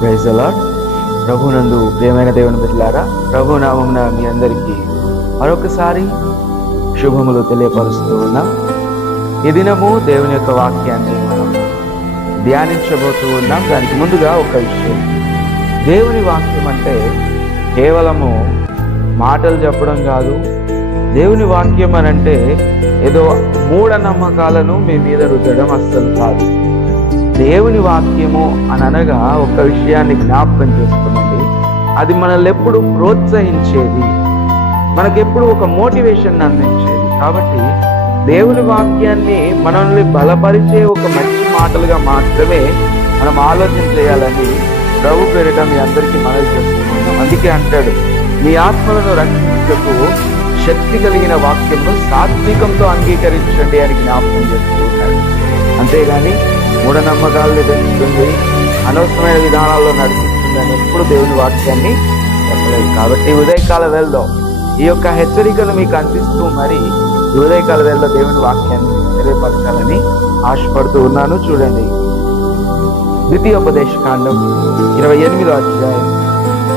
Praise the lord. ప్రభునందు ప్రియమైన దేవుని బిడ్డలారా, ప్రభు నామమున మీ అందరికీ మరొకసారి శుభములు తెలియపరుస్తూ ఉన్నాం. ఈ దినము దేవుని యొక్క వాక్యాన్ని మనం ధ్యానించబోతూ ఉన్నాం. దానికి ముందుగా ఒక విషయం, దేవుని వాక్యం అంటే కేవలము మాటలు చెప్పడం కాదు. దేవుని వాక్యం అని అంటే ఏదో మూఢనమ్మకాలను మీ మీద రుద్దడం అస్సలు కాదు. దేవుని వాక్యము అని అనగా ఒక విషయాన్ని జ్ఞాపకం చేసుకోండి, అది మనల్ని ఎప్పుడు ప్రోత్సహించేది, మనకెప్పుడు ఒక మోటివేషన్ అందించేది. కాబట్టి దేవుని వాక్యాన్ని మనల్ని బలపరిచే ఒక మంచి మాటలుగా మాత్రమే మనం ఆలోచన చేయాలని ప్రభు పేరిట మీ అందరికీ మనవి చేస్తున్నాం. అందుకే అంటాడు, మీ ఆత్మలను రక్షించుటకు శక్తి కలిగిన వాక్యంను సాత్వికంతో అంగీకరించండి అని జ్ఞాపకం చేస్తూ ఉన్నాడు. అంతేగాని మూఢనమ్మకాలను పెంచుతుంది, అనవసరమైన విధానాల్లో నడిపిస్తుంది అని ఎప్పుడు దేవుని వాక్యాన్ని చెప్పలేదు. కాబట్టి ఉదయకాల వేళలో ఈ యొక్క హెచ్చరికను మీకు అందిస్తూ మరి ఈ ఉదయకాల వేళలో దేవుని వాక్యాన్ని తెలియపరచాలని ఆశపడుతూ ఉన్నాను. చూడండి, ద్వితీయోపదేశకాండం 28వ అధ్యాయం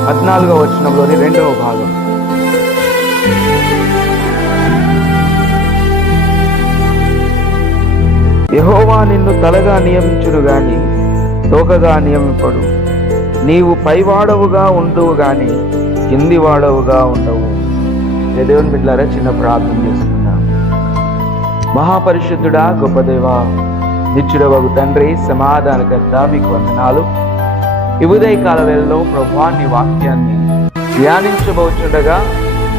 14వ వచనంలోని 2వ భాగం. యెహోవా నిన్ను తలగా నియమించును గాని తోకగా నియమింపడు. నీవు పైవాడవుగా ఉండువు గాని కింది వాడవుగా ఉండవు. దేవుని బిడ్డలారా, చిన్న ప్రార్థన చేసుకుందాం. మహాపరిశుద్ధుడా, గొప్ప దేవా, నిత్యుడవగు తండ్రి, సమాధానకర్త, మీకు వందనాలు. ఈ ఉదయకాల వేళలో ప్రభువా, నీ వాక్యాన్ని ధ్యానించబోచుండగా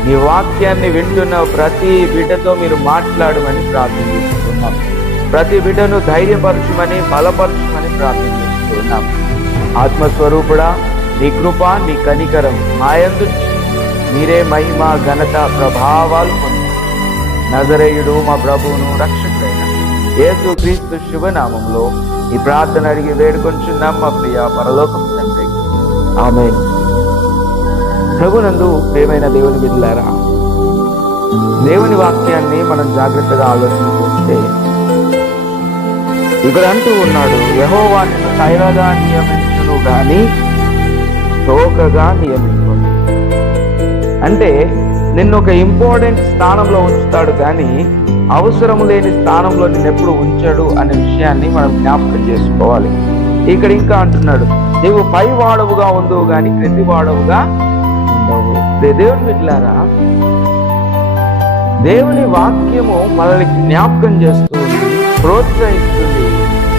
నీ వాక్యాన్ని వింటున్న ప్రతి బిడ్డతో మీరు మాట్లాడమని ప్రార్థన చేస్తున్నాం. ప్రతి బిడ్డను ధైర్యపరచుమని, బలపరచుమని ప్రార్థన చేస్తున్నాం. ఆత్మస్వరూపుడా, నీ కృప, నీ కనికరం మాయందు మీరే మహిమ, ఘనత, ప్రభావాలు పొందారు. నజరేయుడు మా ప్రభువును రక్షకుడైన యేసు క్రీస్తు శుభనామంలో ఈ ప్రార్థన అడిగి వేడుకొంచున్నాం మా ప్రియ పరలోకపు తండ్రి, ఆమేన్. ప్రభునందు ప్రియమైన దేవుని బిడ్డలారా, దేవుని వాక్యాన్ని మనం జాగ్రత్తగా ఆలోచన చేస్తే ఇక్కడ అంటూ ఉన్నాడు, యెహోవా నిన్ను తలగా నియమించును గాని తోకగా నియమించు. అంటే నిన్ను ఒక ఇంపార్టెంట్ స్థానంలో ఉంచుతాడు కానీ అవసరం లేని స్థానంలో నిన్నెప్పుడు ఉంచాడు అనే విషయాన్ని మనం జ్ఞాపకం చేసుకోవాలి. ఇక్కడ ఇంకా అంటున్నాడు, నీవు పై వాడవుగా ఉండవు కానీ క్రింది వాడవుగా ఉండవు. దేవుని బిడ్డలారా, దేవుని వాక్యము మనల్ని జ్ఞాపకం చేస్తుంది, ప్రోత్సహిస్తుంది.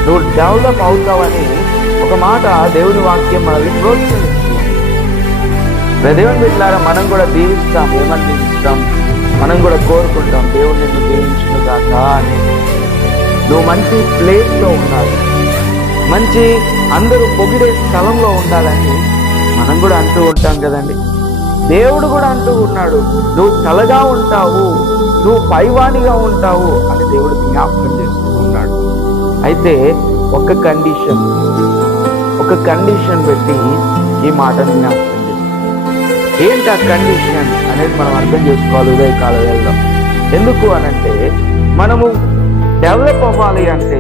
నువ్వు డెవలప్ అవుతావని ఒక మాట దేవుని వాక్యం మనల్ని ప్రోత్సహిస్తుంది. దేవుని బిడ్డలారా, మనం కూడా దీవిస్తాం. ఏమని దీవిస్తాం? మనం కూడా కోరుకుంటాం, దేవుడు నిన్ను దీవించును గాక అని. నువ్వు మంచి ప్లేస్లో ఉండాలి, మంచి అందరూ పొగిడే స్థలంలో ఉండాలని మనం కూడా అంటూ ఉంటాం కదండి. దేవుడు కూడా అంటూ ఉన్నాడు, నువ్వు తలగా ఉంటావు, నువ్వు పైవానిగా ఉంటావు అని దేవుడు జ్ఞాపకం చేస్తూ ఉన్నాడు. అయితే ఒక కండిషన్ పెట్టి ఈ మాటను జ్ఞాపకం చేస్తుంది. ఏంటి ఆ కండిషన్ అనేది మనం అర్థం చేసుకోవాలి ఉదయకాల వేళలో. ఎందుకు అనంటే, మనము డెవలప్ అవ్వాలి అంటే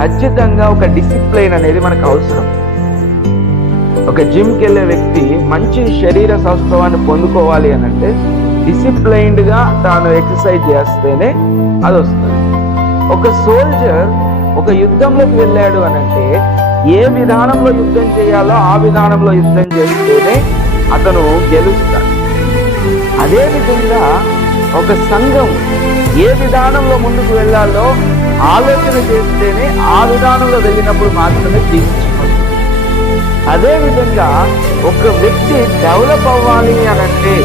ఖచ్చితంగా ఒక డిసిప్లైన్ అనేది మనకు అవసరం. ఒక జిమ్కి వెళ్ళే వ్యక్తి మంచి శరీర సౌష్ఠవాన్ని పొందుకోవాలి అనంటే డిసిప్లైన్డ్గా తాను ఎక్సర్సైజ్ చేస్తేనే అది వస్తుంది. ఒక సోల్జర్ ఒక యుద్ధంలోకి వెళ్ళాడు అనంటే ఏ విధానంలో యుద్ధం చేయాలో ఆ విధానంలో యుద్ధం చేస్తేనే అతను గెలుస్తాడు. అదేవిధంగా ఒక సంఘం ఏ విధానంలో ముందుకు వెళ్ళాలో ఆలోచన చేస్తేనే ఆ విధానంలో వెళ్ళినప్పుడు మాత్రమే జీవించుకోవాలి. అదేవిధంగా ఒక వ్యక్తి డెవలప్ అవ్వాలి అనంటే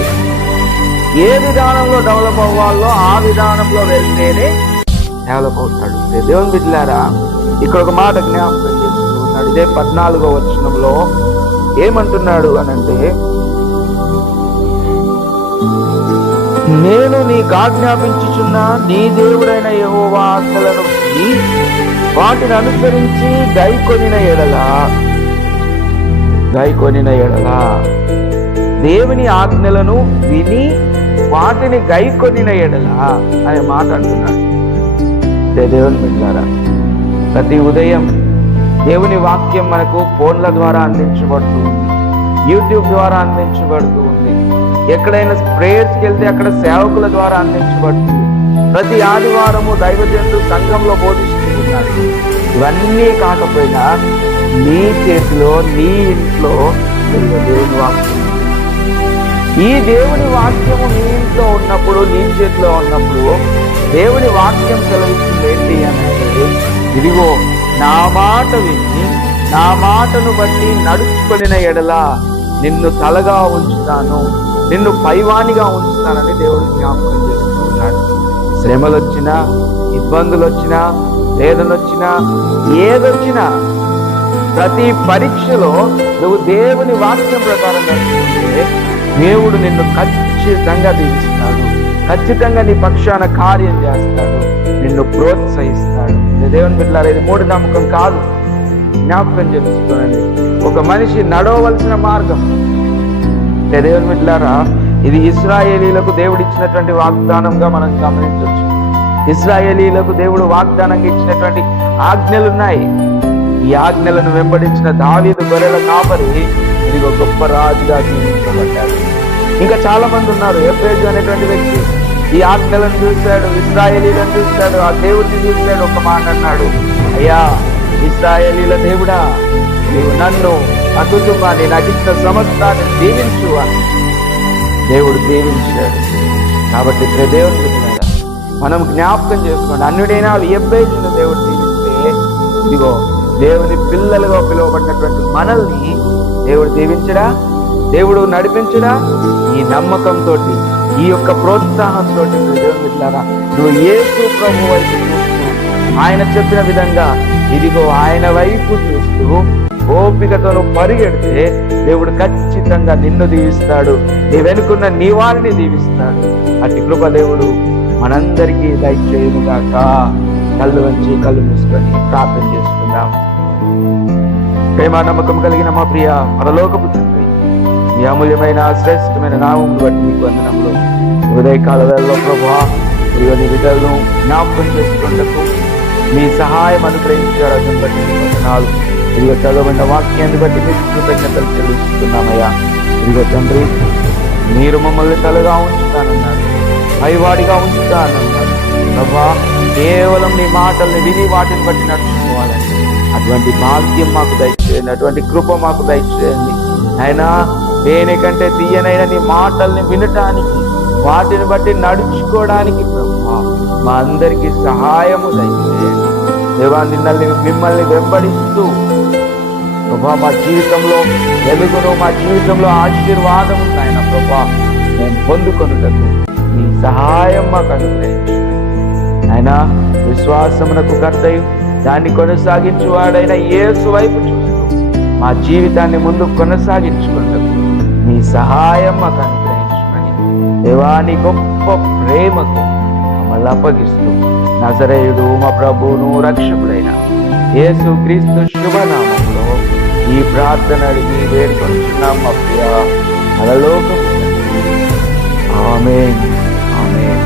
ఏ విధానంలో డెవలప్ అవ్వాలో ఆ విధానంలో వెళ్తేనే డెవలప్ అవుతాడు. దేవుని బిడ్డలారా, ఇక్కడ ఒక మాట జ్ఞాపకం చేస్తూ ఉన్నాడు. ఇదే 14వ వచనంలో ఏమంటున్నాడు అనంటే, నేను నీకు ఆజ్ఞాపించుచున్న నీ దేవుడైన యెహోవా ఆజ్ఞలను విని వాటిని అనుసరించి గైకొనిన ఎడల దేవుని ఆజ్ఞలను విని వాటిని గైకొనిన ఎడల అనే మాట అంటున్నాడు. దేవుని బిడ్డలారా, ప్రతి ఉదయం దేవుని వాక్యం మనకు ఫోన్ల ద్వారా అందించబడుతూ ఉంది, యూట్యూబ్ ద్వారా అందించబడుతూ ఉంది, ఎక్కడైనా ప్రేయర్స్కి వెళ్తే అక్కడ సేవకుల ద్వారా అందించబడుతుంది. ప్రతి ఆదివారము దైవజనులు సంఘంలో బోధిస్తూ ఉన్నారు. ఇవన్నీ కాకపోయినా నీ చేతిలో, నీ ఇంట్లో దేవుని వాక్యం, ఈ దేవుని వాక్యము నీ ఇంట్లో ఉన్నప్పుడు, నీ చేతిలో ఉన్నప్పుడు దేవుని వాక్యం సెలవిస్తుంది ఏంటి అంటే, ఇదిగో నా మాట విని నా మాటను బట్టి నడుచుకొనిన ఎడల నిన్ను తలగా ఉంచుతాను, నిన్ను పైవానిగా ఉంచుతానని దేవుడు జ్ఞాపకం చేస్తూ ఉన్నాడు. శ్రమలు వచ్చినా, ఇబ్బందులు వచ్చినా, వేదన వచ్చినా, ఏదొచ్చినా ప్రతి పరీక్షలో నువ్వు దేవుని వాక్యం ప్రకారం నడుచుకుంటే దేవుడు నిన్ను ఖచ్చితంగా దీవిస్తాడు, ఖచ్చితంగా నీ పక్షాన కార్యం చేస్తాడు, నిన్ను ప్రోత్సహిస్తాడు. దేవుని బిడ్డలారా, ఇది మూఢనమ్మకం కాదు, జ్ఞాపకం చేసుకోనండి. ఒక మనిషి నడవవలసిన మార్గం. దేవుని బిడ్డలారా, ఇది ఇశ్రాయేలీలకు దేవుడు ఇచ్చినటువంటి వాగ్దానంగా మనం గమనించవచ్చు. ఇశ్రాయేలీలకు దేవుడు వాగ్దానంగా ఇచ్చినటువంటి ఆజ్ఞలున్నాయి. ఈ ఆజ్ఞలను వెంబడించిన దావీదు గొర్రెల కాపరి ఇది ఒక గొప్ప రాజుగా జీవించబడ్డాడు. ఇంకా చాలా మంది ఉన్నారు. ఎఫ్రేజు అనేటువంటి వ్యక్తి ఈ ఆజ్ఞలను చూశాడు, ఇశ్రాయేలీలను చూశాడు, ఆ దేవుడిని చూశాడు. ఒక మాట అన్నాడు, అయ్యా ఇశ్రాయేలీల దేవుడా, నీవు నన్ను, నా కుటుంబాన్ని, నాకు ఇచ్చిన సమస్తాన్ని దీవించు అని దేవుడు దీవించాడు. కాబట్టి దేవుని బిడ్డలారా, మనం జ్ఞాపకం చేసుకోండి, అన్యుడైనా ఎఫ్రేజును దేవుడు దీవిస్తే ఇదిగో దేవుని పిల్లలుగా పిలువబడినటువంటి మనల్ని దేవుడు దీవించడా, దేవుడు నడిపించడా? ఈ నమ్మకంతో, ఈ యొక్క ప్రోత్సాహంతో దేవుని బిడ్డలారా, నువ్వు యేసు ప్రభు వైపు చూస్తూ, ఆయన చెప్పిన విధంగా ఇదిగో ఆయన వైపు చూస్తూ ఓపికతో పరిగెడితే దేవుడు ఖచ్చితంగా నిన్ను దీవిస్తాడు, నీ వెనుకున్న నీ వారిని దీవిస్తాడు. అట్టి కృప దేవుడు మనందరికీ దయచేయుగాక. కళ్ళు వంచి కళ్ళు మూసుకొని ప్రార్థన చేసుకుందాం. ప్రేమ నమ్మకం కలిగిన మా ప్రియ పరలోకపు తండ్రి, మీ అమూల్యమైన శ్రేష్టమైన నామమును బట్టి మీకు వందనములు. ఉదయకాల వేళలో ప్రభువా, ఇదిగో నీ బిడ్డలను జ్ఞాపకం చేసుకున్నకు మీ సహాయం అనుగ్రహించారు. అతను బట్టి మీకు వందనాలు. ఇదిగో చదవబడిన వాక్యాన్ని బట్టి మీకు కృతజ్ఞతలు చెల్లిస్తున్నామయ్యా. ఇదిగో తండ్రి, మీరు మమ్మల్ని తలగా ఉంచుతానన్నారు, పైవాడిగా ఉంచుతానన్నారు. ప్రభువా, కేవలం నీ మాటల్ని విని వాటిని బట్టి నడుచుకోవాలని అటువంటి భాగ్యం మాకు దయచేయండి, అటువంటి కృప మాకు దయచేయండి. అయినా దేనికంటే తీయనైనా నీ మాటల్ని వినటానికి, వాటిని బట్టి నడుచుకోవడానికి ప్రభువా మా అందరికీ సహాయము దయచేయండి. దేవా, మిమ్మల్ని వెంబడిస్తూ ప్రభా మా జీవితంలో వెలుగును, మా జీవితంలో ఆశీర్వాదం నాయన ప్రభా మేము పొందుకొనుటకు మీ సహాయం మాకు అనుగ్రహించండి. ఆయన విశ్వాసమునకు కర్తయు దాన్ని కొనసాగించువాడైన యేసు వైపు చూస్తూ మా జీవితాన్ని ముందు కొనసాగించుకుంటకు మీ సహాయం మాకు అనుగ్రహించమని దేవాని గొప్ప ప్రేమకు మమ్మల్ని అప్పగిస్తూ నజరేయుడు మా ప్రభువును రక్షకుడైన యేసు క్రీస్తు శుభనామంలో ఈ ప్రార్థన అడిగి వేడుకొంటున్నాం మా ప్రియ పరలోకపు తండ్రి. ఆమేన్, ఆమేన్.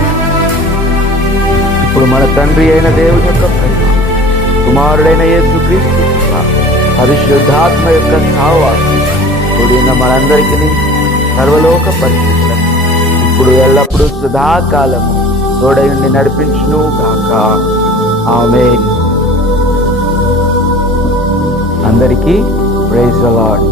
ఇప్పుడు మన తండ్రి అయిన దేవుని యొక్క ప్రేమ, కుమారుడైన యేసు క్రీస్తు పరిశుద్ధాత్మ యొక్క సహవాసం కూడిన మనందరికీ సర్వలోక పరిశుద్ధులకు ఇప్పుడు ఎల్లప్పుడూ సదాకాలము తోడయుండి నడిపించును గాక. ఆమేన్. అందరికీ ప్రైజ్ ది లార్డ్.